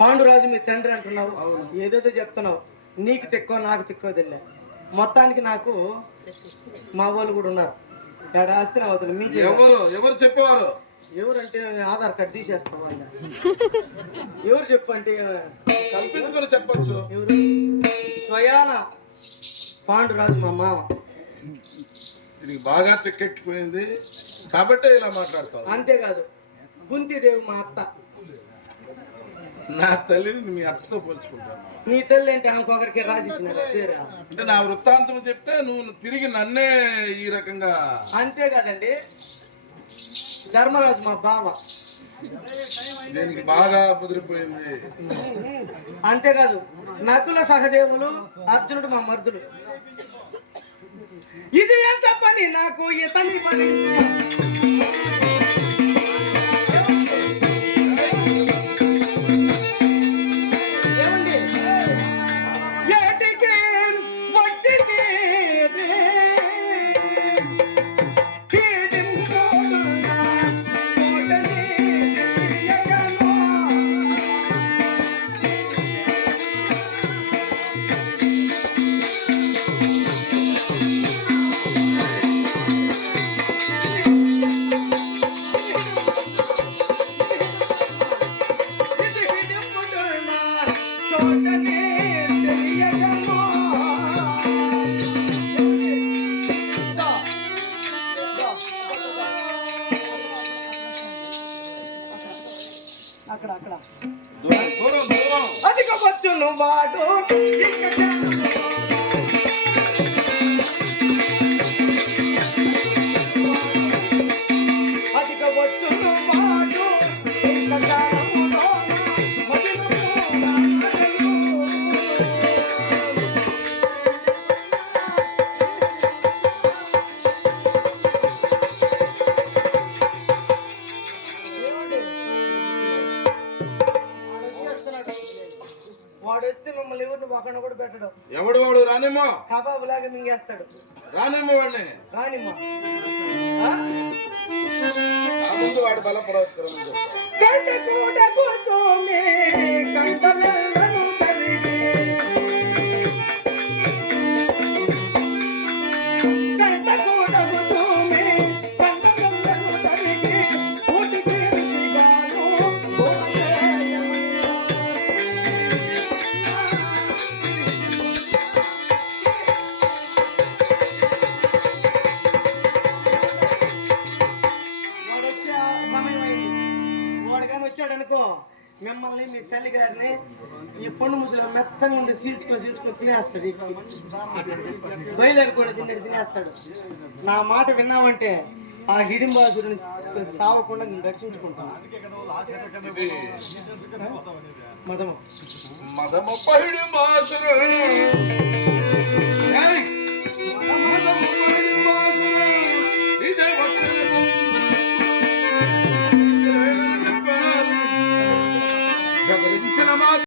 పాండురాజు మీ తండ్రి అంటున్నావు, ఏదేదో చెప్తున్నావు. నీకు తిక్కో నాకు తిక్కో తెలియ. మొత్తానికి నాకు మా వాళ్ళు కూడా ఉన్నారు. ఏడా ఆస్తి అవుతుంది. మీకు ఎవరు చెప్పేవారు? ఎవరంటే ఆధార్ కార్డు తీసేస్తాం వాళ్ళ. ఎవరు చెప్పు అంటే కల్పించుకొని చెప్పచ్చు. ఎవరు? స్వయాన పాండురాజు మా మామ. ఇది బాగా తిక్కెక్కిపోయింది కాబట్టి ఇలా మాట్లాడతావు. అంతేకాదు కుంతిదేవి మా అత్త. నా తల్లిని మీ అత్తతో పోల్చుకుంటాను. నీ తల్లి అంటే ఆమెకొకరికి రాసిచ్చినారా పేరు? అంటే నా వృత్తాంతం చెప్తే నువ్వు తిరిగి నన్నే ఈ రకంగా. అంతే కదండి. ధర్మరాజు మా బావ. దీనికి బాగా ముదిరిపోయింది. అంతేకాదు నకుల సహదేవులు అర్జునుడు మా మర్దులు. ఇది ఎంత పని నాకు ఇతని పని. ఏమండి ఏటికి వచ్చింది అధిక వచ్చును వాడు అధిక వచ్చును వాడు వాడొస్తే మిమ్మల్ని ఎవరిని ఒకరిని కూడా పెట్టడం. ఎవడు వాడు? రానిమ్మా. కబాబు లాగా మింగేస్తాడు. రానిమ్మ వాడిని. రానిమ్మా. ముందు వాడు బలపడవచ్చు. వచ్చాడనుకో మిమ్మల్ని మీ తల్లి గారిని ఈ పొన్ను ముసలి మెత్తగా ఉండి సీల్చుకొని తినేస్తాడు. బయలుదేరి కూడా తినేస్తాడు. నా మాట విన్నామంటే ఆ హిడింబాసుడిని చావకుండా నేను రక్షించుకుంటాను. మదమ హిడింబాసుడు